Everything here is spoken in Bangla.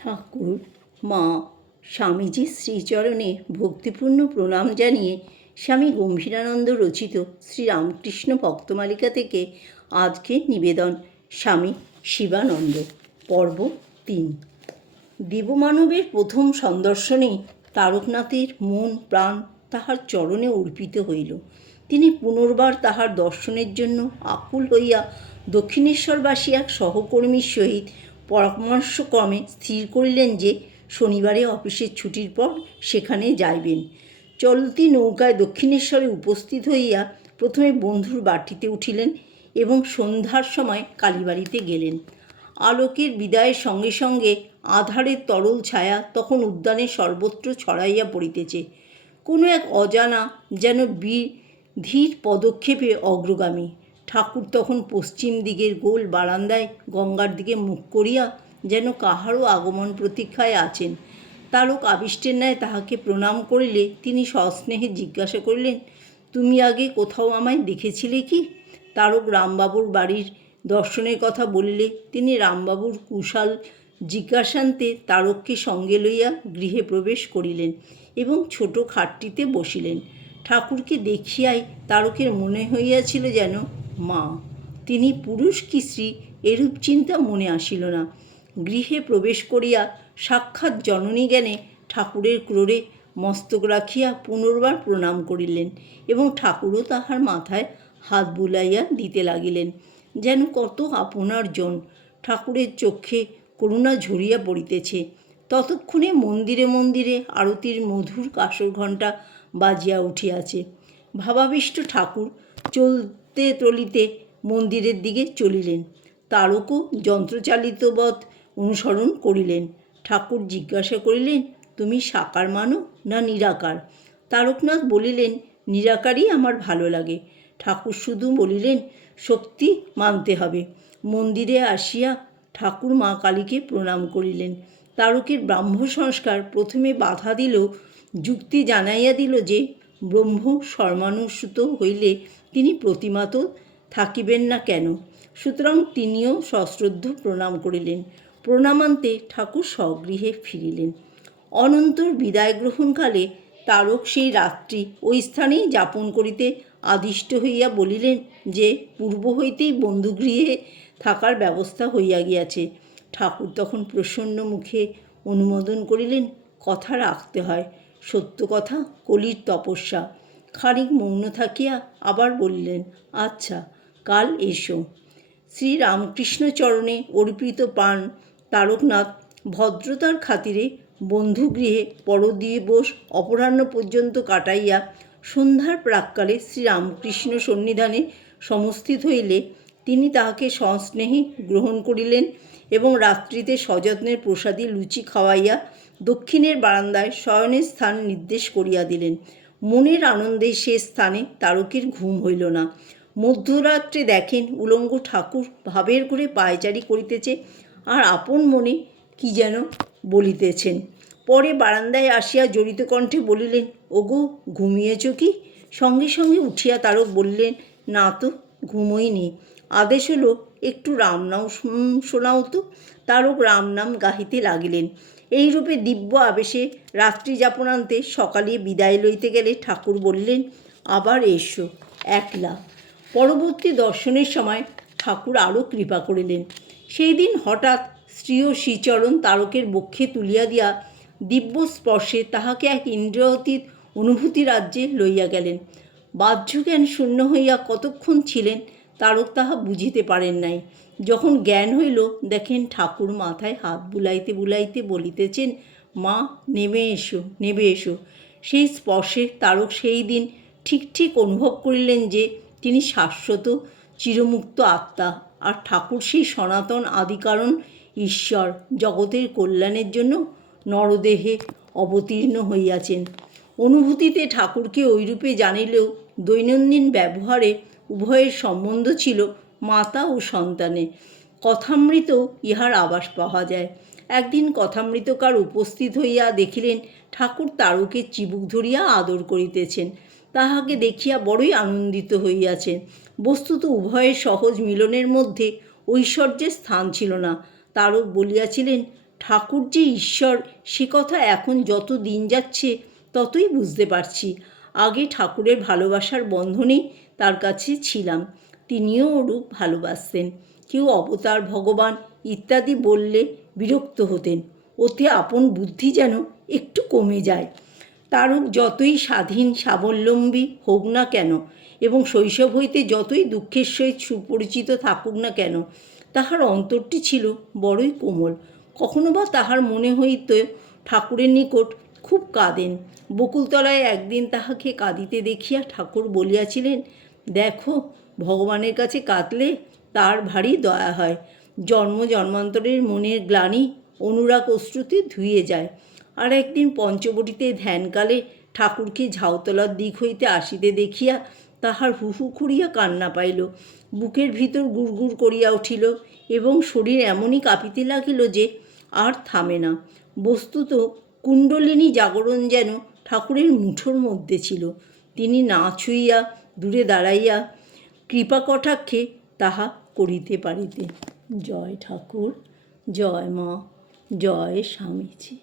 ঠাকুর মা স্বামীজির শ্রীচরণে ভক্তিপূর্ণ প্রণাম জানিয়ে স্বামী গম্ভীরানন্দ রচিত শ্রীরামকৃষ্ণ ভক্তমালিকা থেকে আজকে নিবেদন স্বামী শিবানন্দ পর্ব ৩। দেবমানবের প্রথম সন্দর্শনেই তারকনাথের মন প্রাণ তাহার চরণে অর্পিত হইল। তিনি পুনর্বার তাহার দর্শনের জন্য আকুল হইয়া দক্ষিণেশ্বরবাসী এক সহকর্মীর সহিত পরামর্শক্রমে স্থির করিলেন যে শনিবারে অফিসের ছুটির পর সেখানে যাইবেন। চলতি নৌকায় দক্ষিণেশ্বরে উপস্থিত হইয়া প্রথমে বন্ধুর বাটিতে উঠিলেন এবং সন্ধ্যার সময় কালীবাড়িতে গেলেন। আলোকের বিদায়ের সঙ্গে সঙ্গে আধারের তরল ছায়া তখন উদ্যানে সর্বত্র ছড়াইয়া পড়িতেছে। কোনো এক অজানা যেন ধীর পদক্ষেপে অগ্রগামী। ঠাকুর তখন পশ্চিম দিকের গোল বারান্দায় গঙ্গার দিকে মুখ করিয়া যেন কাহারও আগমন প্রতীক্ষায় আছেন। তারক আবিষ্টের ন্যায় তাহাকে প্রণাম করিলে তিনি সস্নেহে জিজ্ঞাসা করিলেন, তুমি আগে কোথাও আমায় দেখেছিলে কি? তারক রামবাবুর বাড়ির দর্শনের কথা বলিলে তিনি রামবাবুর কুশল জিজ্ঞাসান্তে তারককে সঙ্গে লইয়া গৃহে প্রবেশ করিলেন এবং ছোট খাটটিতে বসিলেন। ঠাকুরকে দেখিয়াই তারকের মনে হইয়াছিল যেন মা। তিনি পুরুষ কি স্ত্রী এরূপ চিন্তা মনে আসিল না। গৃহে প্রবেশ করিয়া সাক্ষাৎ জননী জ্ঞানে ঠাকুরের ক্রোড়ে মস্তক রাখিয়া পুনর্বার প্রণাম করিলেন এবং ঠাকুরও তাহার মাথায় হাত বুলাইয়া দিতে লাগিলেন যেন কত আপনার জন। ঠাকুরের চক্ষে করুণা ঝরিয়া পড়িতেছে। ততক্ষণে মন্দিরে মন্দিরে আরতির মধুর কাসর ঘণ্টা বাজিয়া উঠিয়াছে। ভাবাবিষ্ট ঠাকুর চলতে চলিতে মন্দিরের দিকে চলিলেন। তারকও যন্ত্রচালিতবৎ অনুসরণ করিলেন। ঠাকুর জিজ্ঞাসা করিলেন, তুমি সাকার মানো না নিরাকার? তারকনাথ বলিলেন, নিরাকারই আমার ভালো লাগে। ঠাকুর শুধু বলিলেন, শক্তি মানতে হবে। মন্দিরে আসিয়া ঠাকুর মা কালীকে প্রণাম করিলেন। তারকের ব্রাহ্ম সংস্কার প্রথমে বাধা দিলেও যুক্তি জানাইয়া দিল যে ব্রহ্ম সর্মানুসূত হইলে তিনি প্রতিমাত থাকিবেন না কেন। সুতরাং তিনিও সশ্রদ্ধ প্রণাম করিলেন। প্রণামান্তে ঠাকুর স্বগৃহে ফিরিলেন। অনন্তর বিদায় গ্রহণকালে তারক সেই রাত্রি ওই স্থানেই যাপন করিতে আদিষ্ট হইয়া বলিলেন যে পূর্ব হইতেই বন্ধুগৃহে থাকার ব্যবস্থা হইয়া গিয়াছে। ঠাকুর তখন প্রসন্ন মুখে অনুমোদন করিলেন, কথা রাখতে হয়, সত্য কথা কলির তপস্যা। খানিক মৌন থাকিয়া আবার বললেন, আচ্ছা, কাল এসো। শ্রীরামকৃষ্ণচরণে অর্পিত প্রাণ তারকনাথ ভদ্রতার খাতিরে বন্ধুগৃহে পরদিবস অপরাহ্ন পর্যন্ত কাটাইয়া সন্ধ্যার প্রাক্কালে শ্রীরামকৃষ্ণ সন্নিধানে সমস্থিত হইলে তিনি তাহাকে সস্নেহে গ্রহণ করিলেন এবং রাত্রিতে সযত্নের প্রসাদী লুচি খাওয়াইয়া দক্ষিণের বারান্দায় শয়নের স্থান নির্দেশ করিয়া দিলেন। মনের আনন্দে সে স্থানে তারকের ঘুম হইল না। মধ্যরাত্রে দেখেন উলঙ্গ ঠাকুর ভাবের ঘরে পায়চারি করিতেছে আর আপন মনে কি যেন বলিতেছেন। পরে বারান্দায় আসিয়া জড়িত কণ্ঠে বলিলেন, ওগো, ঘুমিয়েছ কি? সঙ্গে সঙ্গে উঠিয়া তারক বললেন, না তো, ঘুমোইনি। আদেশ হলো একটু রামনাম শোনাও তো। তারক রামনাম গাহিতে লাগিলেন। এইরূপে দিব্য আবেশে রাত্রি যাপনান্তে সকালে বিদায় লইতে গেলে ঠাকুর বললেন, আবার এসো, একলা। পরবর্তী দর্শনের সময় ঠাকুর আরও কৃপা করিলেন। সেই দিন হঠাৎ স্ত্রীয় শ্রীচরণ তারকের বক্ষে তুলিয়া দিয়া দিব্য স্পর্শে তাহাকে এক ইন্দ্রিয়তীত অনুভূতি রাজ্যে লইয়া গেলেন। বাহ্যজ্ঞান শূন্য হইয়া কতক্ষণ ছিলেন তারক তাহা বুঝিতে পারেন নাই। যখন জ্ঞান হইল, দেখেন ঠাকুর মাথায় হাত বুলাইতে বুলাইতে বলিতেছেন, মা, নেমে এসো, নেমে এসো। সেই স্পর্শে তারক সেই দিন ঠিক ঠিক অনুভব করিলেন যে তিনি শাশ্বত চিরমুক্ত আত্মা, আর ঠাকুর সেই সনাতন আদিকারণ ঈশ্বর জগতের কল্যাণের জন্য নরদেহে অবতীর্ণ হইয়াছেন। অনুভূতিতে ঠাকুরকে ওইরূপে জানিলেও দৈনন্দিন ব্যবহারে উভয়ের সম্বন্ধ ছিল মাতা ও সন্তানে। কথামৃতেও ইহার আভাস পাওয়া যায়। একদিন কথামৃতকার উপস্থিত হইয়া দেখিলেন ঠাকুর তারকের চিবুক ধরিয়া আদর করিতেছেন। তাহাকে দেখিয়া বড়ই আনন্দিত হইয়াছেন। বস্তুত উভয়ের সহজ মিলনের মধ্যে ঐশ্বর্যের স্থান ছিল না। তারক বলিয়াছিলেন, ঠাকুর যে ঈশ্বর সে কথা এখন যত দিন যাচ্ছে ততই বুঝতে পারছি। আগে ঠাকুরের ভালোবাসার বন্ধনেই তার কাছে ছিলাম, তিনিও ওরূপ ভালোবাসতেন। কেউ অবতার, ভগবান ইত্যাদি বললে বিরক্ত হতেন, ওতে আপন বুদ্ধি যেন একটু কমে যায়। তারক যতই স্বাধীন স্বাবলম্বী হোক না কেন এবং শৈশব হইতে যতই দুঃখের সহিত সুপরিচিত থাকুক না কেন, তাহার অন্তরটি ছিল বড়ই কোমল। কখনো বা তাহার মনে হইত ঠাকুরের নিকট খুব কাঁদেন। বকুলতলায় একদিন তাহাকে কাঁদিতে দেখিয়া ঠাকুর বলিয়াছিলেন, দেখো, ভগবানের কাছে কাঁদলে তার ভারী দয়া হয়, জন্ম জন্মান্তরের মনের গ্লানি অনুরাগ অশ্রুতে ধুয়ে যায়। আর একদিন পঞ্চবটিতে ধ্যানকালে ঠাকুরকে ঝাউতলার দিক হইতে আসিতে দেখিয়া তাহার হুহু খুঁড়িয়া কান্না পাইল, বুকের ভিতর গুড়গুড় করিয়া উঠিল এবং শরীর এমনই কাঁপিতে লাগিল যে আর থামে না। বস্তুত কুণ্ডলিনী জাগরণ যেন ঠাকুরের মুঠোর মধ্যে ছিল। তিনি না ছুঁইয়া দূরে দাঁড়াইয়া কৃপা কটাক্ষে তাহা করিতে পারিতেন। জয় ঠাকুর, জয় মা, জয় স্বামীজি।